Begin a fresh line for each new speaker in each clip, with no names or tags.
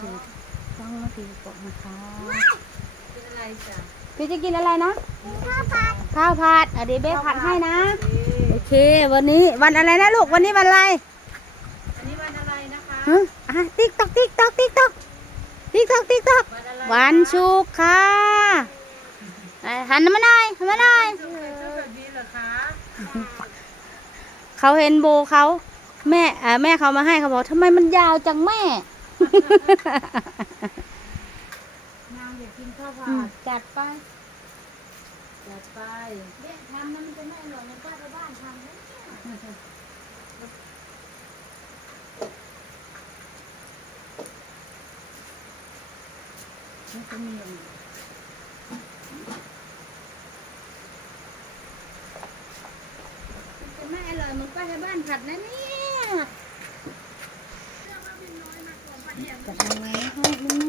สู่ช่องมาตีกบนะคะ
เป็นอะไรจ้ะ
พี่จะกินอะไรนะ
ข้าวผัด
ข้าวผัดอะเดี๋ยวเบ๊ผัดให้นะ โอเค วันนี้วันอะไรนะลูก วันนี้วันอะไร
อันนี้วันอะไรนะคะ
ฮะอะติ๊กตอกติ๊กตอกติ๊กตอกติ๊กตอกติ๊กตอก
วันอะไร
วันศุกร์ค่ะอะหันมาหน่อยหันมาหน่อย
จุ๊บเป็นจุ๊บแบบนี้เหรอคะ
เขาเห็นโบเขา แม่อ่าแม่เขามาให้เขาบอกทำไมมันยาวจังแม่
นางอยากกินข้าว
อื
ผั
ม
ด
จัดไป
จัดไป
เบ๊ทำมันจะไม่อร่อยในป้าบ้านทำนะมันจะมีอย่างนี้มันจะไม่อร่อยเหมือนป้าที่บ้านผัดนะเนี่ย จัดยังไงให้ลุง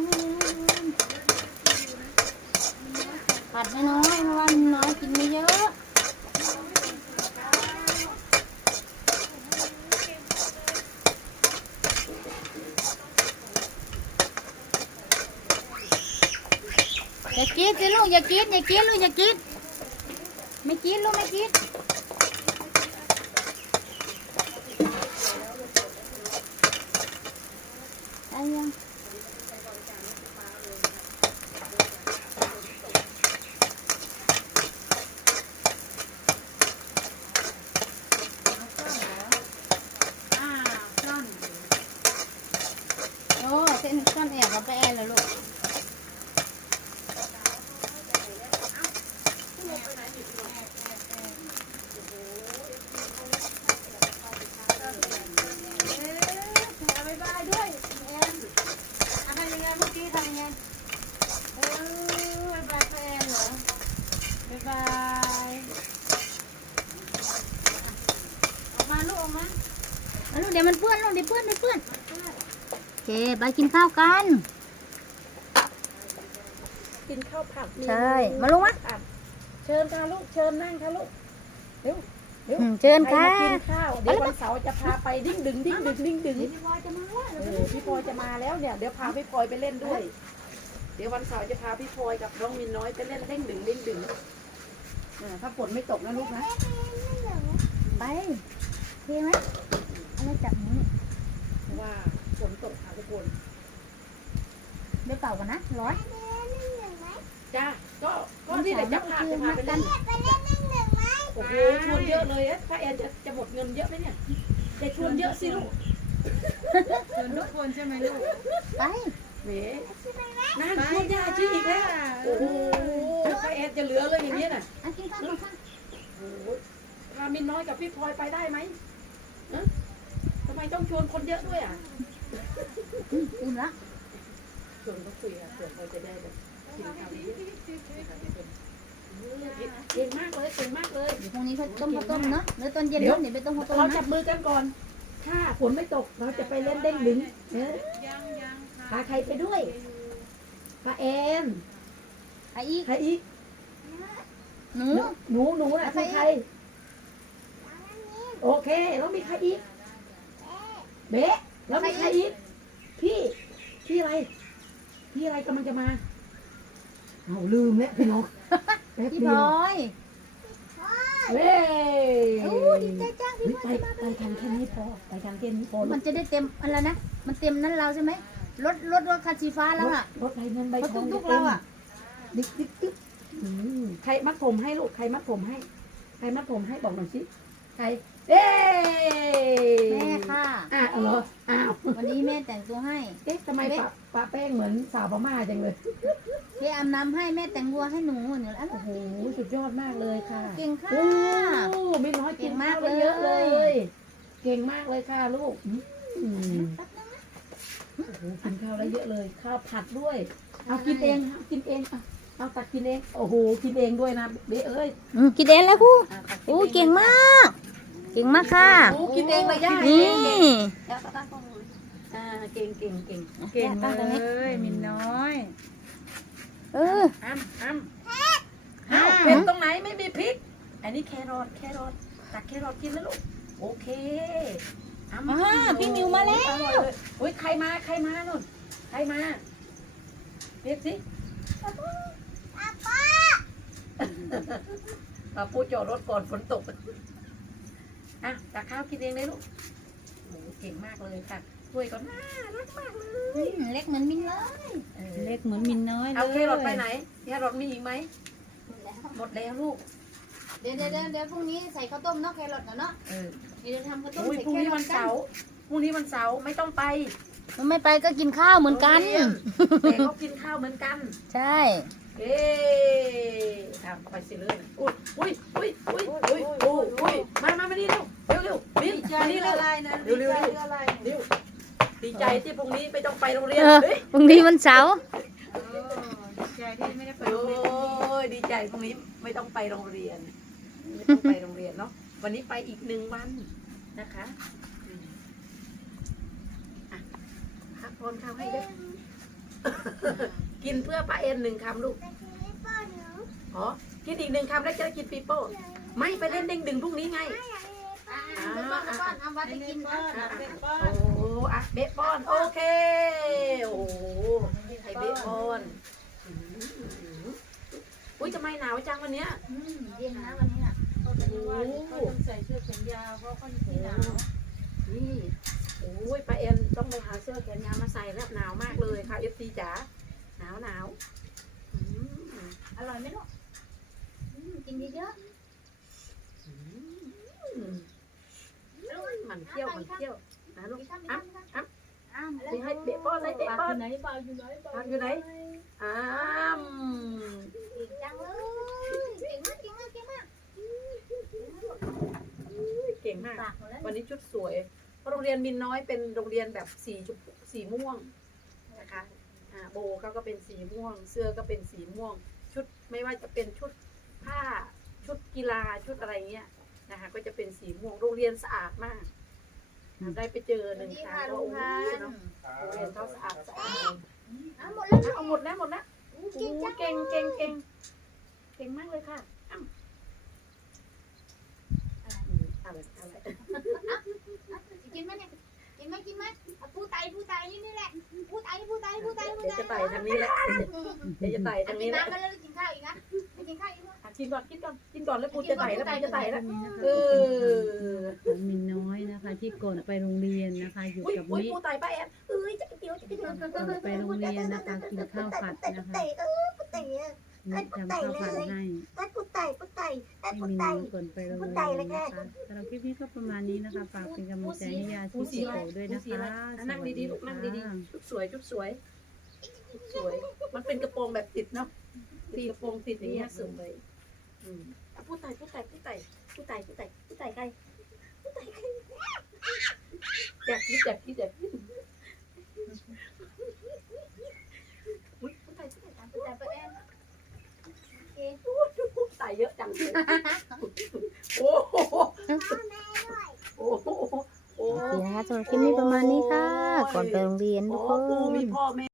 ผัดน้อยเพราะว่ามันน้อยกินไม่เยอะอย่ากรีดสิลูกอย่ากรีดอย่ากรีดลูกอย่ากรีดไม่กรีดลูกไม่กรี ดได้ยังอ่าซ่อนโอ้เส้นซ่อนแอบกับไปแอนแล้วลูก
เอาบ๊ายบายด้วยแอนอะทำยังไงเมื่อกี้ทำยังไงเออบ๊ายบายแอนเหรอบ๊ายบายออกมาลูกออกมา
เอา ลูกเดี๋ยวมันเปื้อนลูกเดี๋ยวเปื้อนเดี๋ยวเปื้อนโอเคไปกินข้าวกัน
กินข้าวผัดมี
ใช่มาลุงมะ
ผัดเชิญค่ะลูกเชิญนั่งค่ะลูกเร็วเร็ว
อืมเชิญ
ใคร
ค่ะ
มากินข้าวเดี๋ยววันเสาร์จะพาไปดิ้งดึงดิ้งดึงดิ้งดึง
พี่พลอยจะมาแล้ว
เออพี่พลอยจะมาแล้วเนี่ยเดี๋ยวพาพี่พลอยไปเล่นด้วย เดี๋ยววันเสาร์จะพาพี่พลอยกับน้องมินน้อยไปเล่นเด้งดึงเด้งดึงเออถ้าฝนไม่ตกนะลูกนะ
ไปโอเคไหมเอะไร จับหนูนี่
เพราะว่าฝนตกค่ะทุกคน
เดี๋ยวเป่ากันนะร้อน
จ้า ก็ก็ที่ไหนจะพาจะพาไปเล่นโอ้โหชวนเยอะเลยเอ๊ะถ้าแอนจะจะหมดเงินเยอะไหมเนี่ยจะชวนเยอะสิลูก
เชิญทุกคนใช่ไหมลูก
ไป
เมนั่นชวนยาชื่ออีกแล้วโอ้โหถ้าแอนจะเหลือเลยอย่างนี้น่ะ
อะกินข้าวก่อนค่ะ
โอ้โหพามินน้อยกับพี่พลอยไปได้ไหมเอ๊ะทำไม ต้องชวนคนเยอะด้วยอะ
อืมอุ่นละ
ชวนเขาคุยอะเผื่อเขาจะได้แบบกินข้าวเยอะเก่งมากเลยเก่งมากเลย
เดี๋ยวพรุ่งนี้ค่อยต้มข้าวต้มเนาะเดี๋ยวตอนเย็น
เดี๋ยว
เนาะเดี๋ยวไปต้มข้าวต้ม
เรา
นะ
จับมือกันก่อน ถ้าฝนไม่ตกเราจะไปเล่นเด้งดึงเออ
ยังยังค่ะ
พาใครไปด้วยพาแอน
ไอ้อีก
ใครอีก
หนู
หนูหนูน่ะ
ใคร
คือ
อีก
ใครโอเคแล้วมีใครอีก เบ๊ะแล้วมีใครอีกพี่ พี่อะไร พี่อะไรกำลังจะมาเอาลืมแล้วพี่น้องแป๊บ
พี่
เดี
พล
ยว
อย
เว้ย
โอ้ดีใจจังพี่
เฮ้ย
พล
ไป
อยจะมา
ไปทางแค่นี้พอไปทางแค่นี้พอ
มันจะได้เต็มอะไรนะ มันเต็มนั้นเราใช่ไหมรถรถรถคันสีฟ้ารเรา
ถ
อะ
รถใบเงินใบ
รถ
ทอง
ตุ๊กๆเราอะ
ดิ๊กดิ๊กดิ๊กอืมใครมัดผมให้ลูกใครมัดผมให้ ใครมัดผมให้บอกหน่อยสิใคร เอ๊
แม่ค่ะ
อะเอาเหรออ้าว
วันนี้แม่แต่งตัวให้
เอ๊ะทำไมปะปะแป้งเหมือนสาวพม่าจังเลย
เพี่อาบน้ำให้แม่แต่งวัวให้หนูเนี่ยแล้ว
โอ้โหสุดยอดมากเลยค่ะ
เก่งค่ะ
โอ้ไม่น้อย
เก่งมาก
นข้วได้เยอะ
เล
เลยยเก่งมากเลยค่ะลูกอืมโอ้โหกินข้าวได้เยอะเลยข้าวผัดด้วย เอากินเองเอากินเองเอาเอาตักกินเองโอ้โหกินเองด้วยนะเบ๊เอ้ย
อืมกินเองแล้วครู
อะตักน
โอ้เก่งมากเก่งมากค่ะ
โอ้กินเองเลยย่า
นี่
แล้วก็ตั้งกล้องเลยอ่าเก่งเก่งเก่ง
เก่ง
ตั้งตรงนี้
เลยมินน้อย
เออ
อ้ำอ้ำอ้าวเป็นตรงไหนไม่มีพริก อันนี้แครอทแครอทตักแครอทกินแล้วลูกโอเคอ้ำ
อ่าพี่มิวมาแล้ว
อร่อยเยอุ้ยใครมาใครมานุ่นใครมาเรียกสิป้าปูจอดรถก่อนฝนตก อะตักข้าวกินเองเลยลูกโอ้โหเก่งมากเลยค่ะถ้วยก็น่ารักมากเลย
อืมเล็กเหมือนมินเลย
เออ
เล็กเหมือนมินน้อยเลย
เอาแครอทไปไหนแครอทมีอีกไหม
หมดแล้ว
หมดแล้วลูก
เดี๋ยวเดี๋ยวเดี๋ยวเดี๋ยวพรุ่งนี้ใส่ข้าวต้มเนาะแครอทเนาะ
เออ
เดี๋ยวทำข้าวต้ม
อุ้ย
ใส่
พรุ่ง
แค
นี้
รอ
วั
ท
น
กั
เสานร์พรุ่งนี้วันเสาร์ไม่ต้องไป
มันไม่ไปก็กินข้าวเหมือนกัน
โรงเรียแต่เขากินข้าวเหมือนกัน
ใช่
เอ๊ทำเข้าไปสิเลยอุ้ยอุ้ยอุ้ยอุ้ยอุ้ยอุ้ยอุ้ยมามามานี่เร็วเร็วเร็วบินมานี่เร็ว
นะ
เร็วเร็วเร็วเร็วดีใจ ที่พรุ่งนี้ไม่ต้องไปโรงเรียน
เออ
เฮ้ย
พรุ่งนี้วันเสาร์
ใจที่ไม่ได้ไป
โอ
โรงเรียน้
ยดีใจพรุ่งนี้ไม่ต้องไปโรงเรียนไม่ต้องไปโรงเรียนเนาะวันนี้ไปอีกหนึ่งวันนะคะอืมอะพักพรข้าวให้ด้วยกินเพื่อป้าเอ็นหนึ่งคำลูกอ๋อกินอีกหนึ่งคำแล้วจะได้กินปีโป้ไม่ไปเล่นเด้งดึงพรุ่งนี้ไง
ไปป้อนไปป้อนเอาไว้ไปกินนะ
โอ้ อะเบะบอนโอเค โอ้โหไข่เบะบอนอืมอุ้ยทำไมหนาวจังวันเนี้ย
อืมเย็นนะวันนี้น่ะ
เขาจะรู้ว่าเขาต้องใส่เสื้อแขนยาวเพราะเขาที่หนาว
นี่โอ้ยป้าเอ็นต้องไปหาเสื้อแขนยาวมาใส่แล้วหนาวมากเลยค่ะเอฟซีจ๋าหนาวหนาวอืม
อร่อยไหมลูกอืมกินเยอะ
อืมมันเที่ยวมันเที่ยว นะ
ๆ
ลูก
กินข้าว
อ้ํ
กินข้าวอ้าว
สิให้เบะป้อนเลยเบะป้อน
ไหนบ่าวอยู่ไหนบ่าว
พักอยู่ไหนอ้าม
เก่งจังเลยเก่งมากเก่งมากเก่งมาก
เก่งมาก
ปากหมดแล้ว
วันนี้ชุดสวยเพราะโรงเรียนมินน้อยเป็นโรงเรียนแบบสีชมพูสีม่วงนะคะอ่าโบเขาก็เป็นสีม่วง เสื้อก็เป็นสีม่วง ชุดไม่ว่าจะเป็นชุดผ้า ชุดกีฬาชุดอะไรเงี้ยนะคะ ก็จะเป็นสีม่วง โรงเรียนสะอาดมากอ่า ได้ไปเจอ
ส
ห
วัส
นึ่ง
ดี
ครั้
ค่ะ
ง
ลุ
ก็
ง
โอ้โห
พัน
เนาะโรงเรียนเขาสะอาดสะอาด
อ้าวหมดแล้ว
เอาหมดแล้วหมดแล้วโอ้โหเก่งเก่งเก่งเก่งมากเลยค่ะอ้ำอืมอะไรอะไร
กินไหมเนี่ยกินไหมกินไหมเอาผู้ไตผู้ไตนี่นี่แหละผู้ไตผู้ไตผู้ไตผู้
เดี๋ยว
ไต
จะไต่ทางนี้แหละเดี๋ยวจะไต่
อั
ทานง
นี้
นี้แหละ
น้ำมาแล้วกินข้าวอีกนะไม่กินข้าวอี กนะ
อะกินก่อนกินก่อนกินก่อนแล้วปูจะไต่แล้วปูจะไต่แล้ว
นี่นะคะ
เออ
ของมินน้อยนะคะ ที่ก่อนไปโรงเรียนนะคะ อยู่
อุ้ย
กับ
อุ้ย
มิ
ปูไต่ป้าแอนเอ้ยจะกระเตียวจะกระเตียว
ก่อนไปโรงเรียนนะคะกินข้าวผัดนะคะนี่ทำข้าวผัดให้
ตัดปุตไตปุตไตตัด
ให้
ปุต
มิน
ไต
น้อยก่อนไปโรงเรียนนะคะสำหรับคลิปนี้ก็ประมาณนี้นะคะฝากเป็นกำลังใจให้ยา
ปู
ชี
สี
สิ
อะไร
โกด้วย
ปู
นะ
สีอะไร
คะ
อะนั่งดีๆลูกนั่งดี
ค่ะ
ๆชุดสวยชุดสวยชุดสวย มันเป็นกระโปรงแบบติดเนาะตีกระโปรงติดอย่างเงี้ยสวย อืมอะปูไต่ปูไต่ปูไต่ปูไต่ปูไต่ปูไต่ใครปูไต่ใครอยากคิดอยากคิดอยากคิดอุ้ยปูไต่ปูไต่
ผู้ไตป้าแอน
ตายเยอะจังเลยโอ้โหโอ้โหโอ้
โอ
โห
เคนะคะสำหรับคลิปนี้ประมาณนี้ค่ะ ก่อนไปโรงเรียนทุกค
น มีพ่อแม่